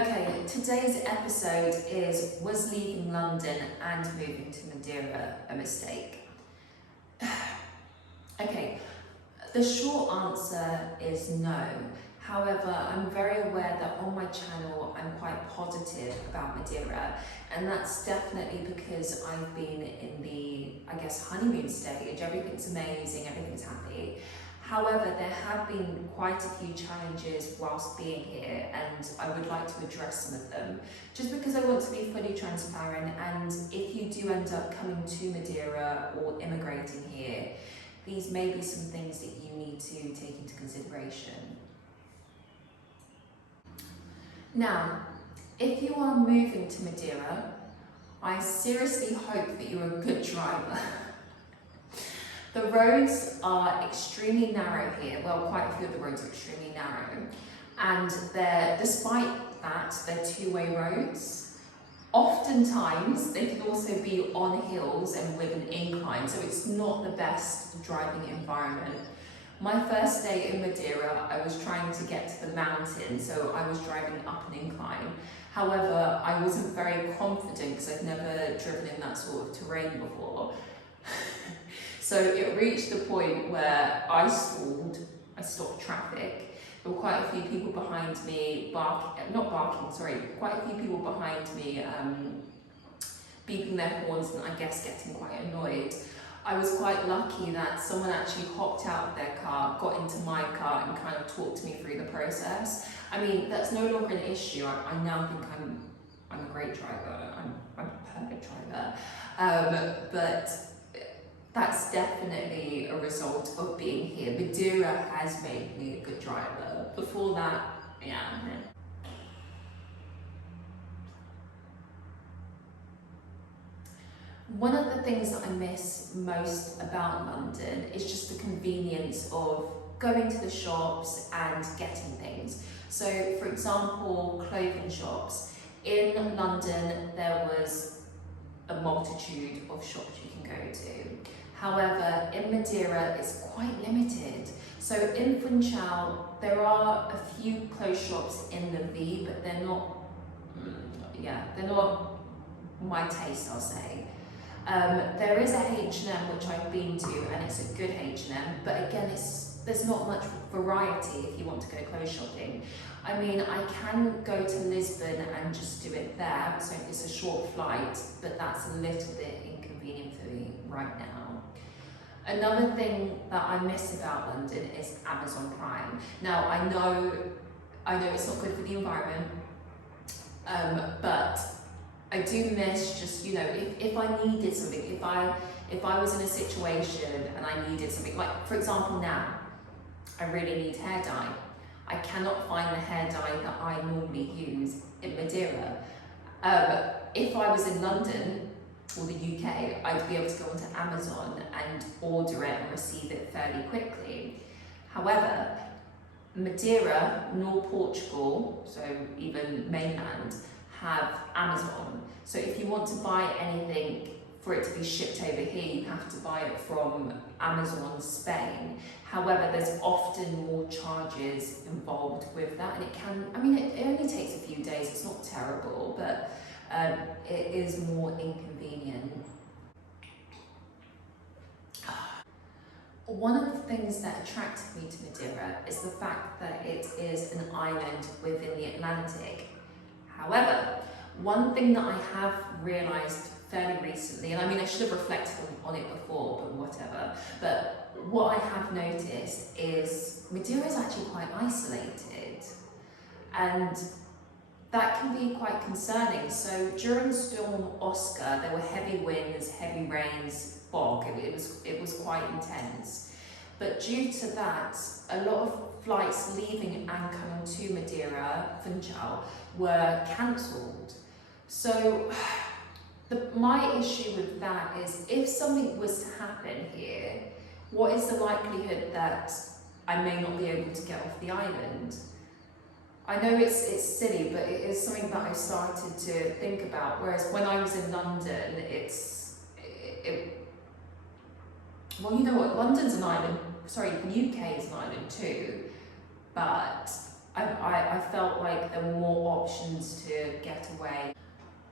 Okay, today's episode is was leaving London and moving to Madeira a mistake? Okay, the short answer is no. However, I'm very aware that on my channel I'm quite positive about Madeira, and that's definitely because I've been in the, honeymoon stage. Everything's amazing, everything's happy. However, there have been quite a few challenges whilst being here, and I would like to address some of them, just because I want to be fully transparent. And if you do end up coming to Madeira or immigrating here, these may be some things that you need to take into consideration. Now, if you are moving to Madeira, I seriously hope that you're a good driver. The roads are extremely narrow here. Well, quite a few of the roads are extremely narrow, and despite that, they're two-way roads. Oftentimes, they can also be on hills and with an incline, so it's not the best driving environment. My first day in Madeira, I was trying to get to the mountain, so I was driving up an incline. However, I wasn't very confident because I'd never driven in that sort of terrain before. So it reached the point where I stopped traffic. There were quite a few people behind me quite a few people behind me beeping their horns and I guess getting quite annoyed. I was quite lucky that someone actually hopped out of their car, got into my car and kind of talked to me through the process. I mean, that's no longer an issue. I now think I'm a great driver. I'm a perfect driver. But that's definitely a result of being here. Madeira has made me a good driver. Before that, yeah. One of the things that I miss most about London is just the convenience of going to the shops and getting things. So, for example, clothing shops. In London, there was a multitude of shops you can go to. However, in Madeira, it's quite limited. So in Funchal, there are a few clothes shops in the V, but they're not my taste, I'll say. There is a H&M which I've been to, and it's a good H&M, but again, there's not much variety if you want to go clothes shopping. I mean, I can go to Lisbon and just do it there, so it's a short flight, but that's a little bit inconvenient for me right now. Another thing that I miss about London is Amazon Prime. Now, I know it's not good for the environment, but I do miss just, if I needed something, if I was in a situation and I needed something, like for example now, I really need hair dye. I cannot find the hair dye that I normally use in Madeira. If I was in London or the UK, I'd be able to go onto Amazon and order it and receive it fairly quickly. However, Madeira nor Portugal, so even mainland, have Amazon. So if you want to buy anything for it to be shipped over here, you have to buy it from Amazon Spain. However, there's often more charges involved with that, and it only takes a few days, it's not terrible, but it is more inconvenient. One of the things that attracted me to Madeira is the fact that it is an island within the Atlantic. However, one thing that I have realised fairly recently, and I should have reflected on it before, but whatever, but what I have noticed is Madeira is actually quite isolated, and that can be quite concerning. So during Storm Oscar, there were heavy winds, heavy rains, fog. It was quite intense. But due to that, a lot of flights leaving and coming to Madeira, Funchal, were cancelled. So my issue with that is, if something was to happen here, what is the likelihood that I may not be able to get off the island? I know it's silly, but it is something that I've started to think about. Whereas when I was in London, well, you know what, London's an island, sorry, the UK is an island too, but I felt like there were more options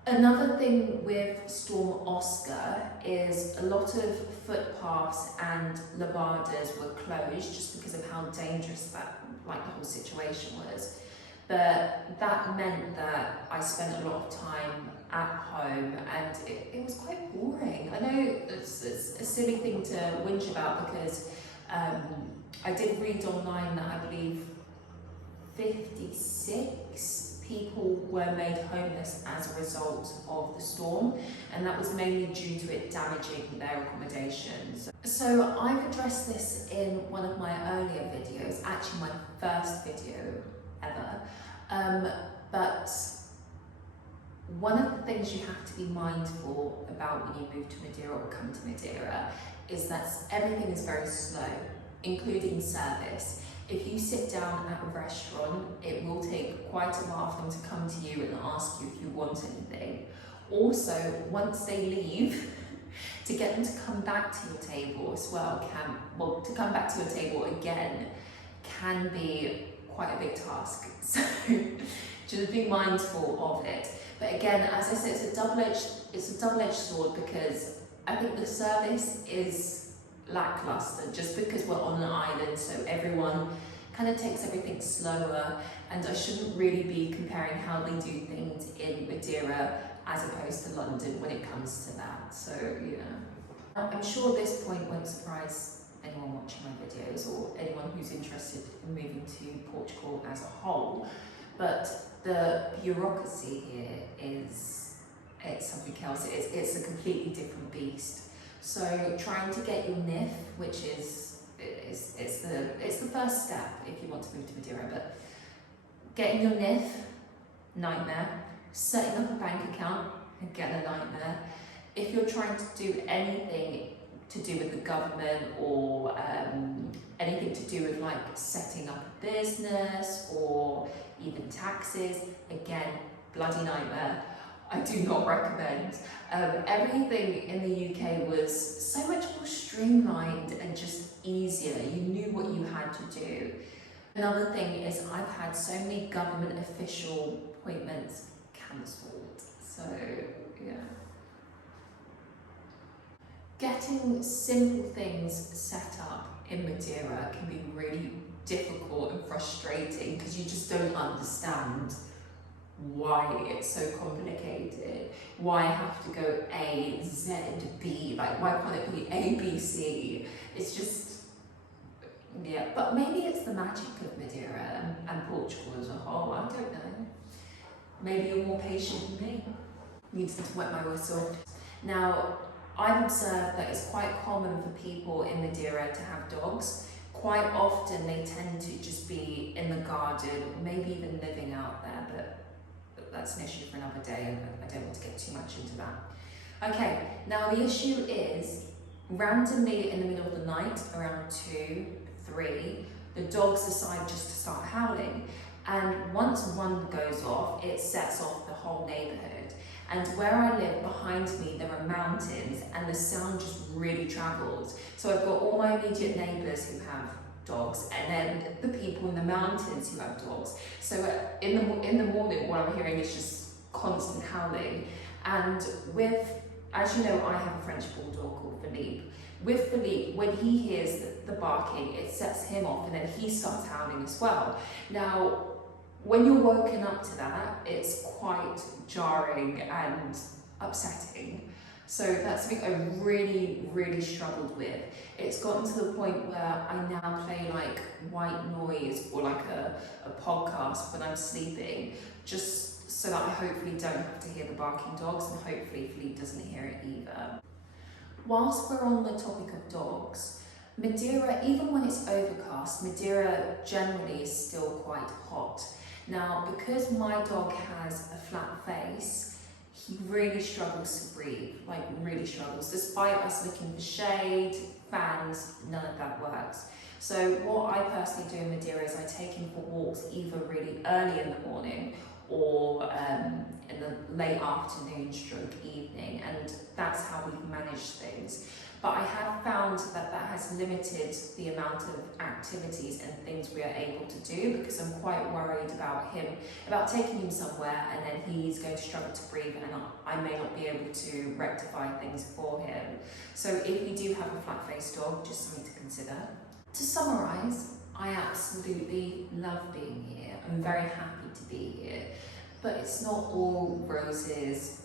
Another thing with Storm Oscar is a lot of footpaths and labadas were closed just because of how dangerous that, like, the whole situation was. But that meant that I spent a lot of time at home, and it was quite boring. I know it's a silly thing to whinge about, because I did read online that I believe 56 people were made homeless as a result of the storm, and that was mainly due to it damaging their accommodations. So I've addressed this in one of my earlier videos, actually my first video ever, but one of the things you have to be mindful about when you move to Madeira or come to Madeira is that everything is very slow, including service. If you sit down at a restaurant, it will take quite a while for them to come to you and ask you if you want anything. Also, once they leave, to get them to come back to your table as well to come back to your table again can be quite a big task. So just be mindful of it. But again, as I said, it's a double-edged sword, because I think the service is lackluster just because we're on an island, so everyone kind of takes everything slower, and I shouldn't really be comparing how they do things in Madeira as opposed to London when it comes to that. So yeah, I'm sure this point won't surprise anyone watching my videos or anyone who's interested in moving to Portugal as a whole, but the bureaucracy here it's something else. It's a completely different beast. So trying to get your NIF, which is the first step if you want to move to Madeira, but getting your NIF, nightmare. Setting up a bank account, again, a nightmare. If you're trying to do anything to do with the government or anything to do with like setting up a business or even taxes, again, bloody nightmare. I do not recommend. Everything in the UK was so much more streamlined and just easier. You knew what you had to do. Another thing is I've had so many government official appointments cancelled. So yeah. Getting simple things set up in Madeira can be really difficult and frustrating because you just don't understand why it's so complicated, why I have to go A, Z, B, like why can't it be A, B, C? It's just, yeah, but maybe it's the magic of Madeira and Portugal as a whole, I don't know. Maybe you're more patient than me. Needs to wet my whistle. Now, I've observed that it's quite common for people in Madeira to have dogs. Quite often they tend to just be in the garden, maybe even living out there, but that's an issue for another day and I don't want to get too much into that. Okay, now the issue is randomly in the middle of the night, around 2, 3, the dogs decide just to start howling. And once one goes off, it sets off the whole neighbourhood. And where I live, behind me, there are mountains and the sound just really travels. So I've got all my immediate neighbours who have dogs and then the people in the mountains who have dogs. So in the morning, what I'm hearing is just constant howling. And with, as you know, I have a French bulldog called Philippe. With Philippe, when he hears the barking, it sets him off and then he starts howling as well. Now, when you're woken up to that, it's quite jarring and upsetting. So that's something I really, really struggled with. It's gotten to the point where I now play like white noise or like a podcast when I'm sleeping, just so that I hopefully don't have to hear the barking dogs, and hopefully Philippe doesn't hear it either. Whilst we're on the topic of dogs, Madeira, even when it's overcast, Madeira generally is still quite hot. Now, because my dog has a flat face, he really struggles to breathe, like really struggles. Despite us looking for shade, fans, none of that works. So what I personally do in Madeira is I take him for walks either really early in the morning or in the late afternoon stroke evening, and that's how we've managed things. But I have found that that has limited the amount of activities and things we are able to do, because I'm quite worried about taking him somewhere and then he's going to struggle to breathe and I may not be able to rectify things for him. So if you do have a flat-faced dog, just something to consider. To summarise, I absolutely love being here. I'm very happy to be here, but it's not all roses,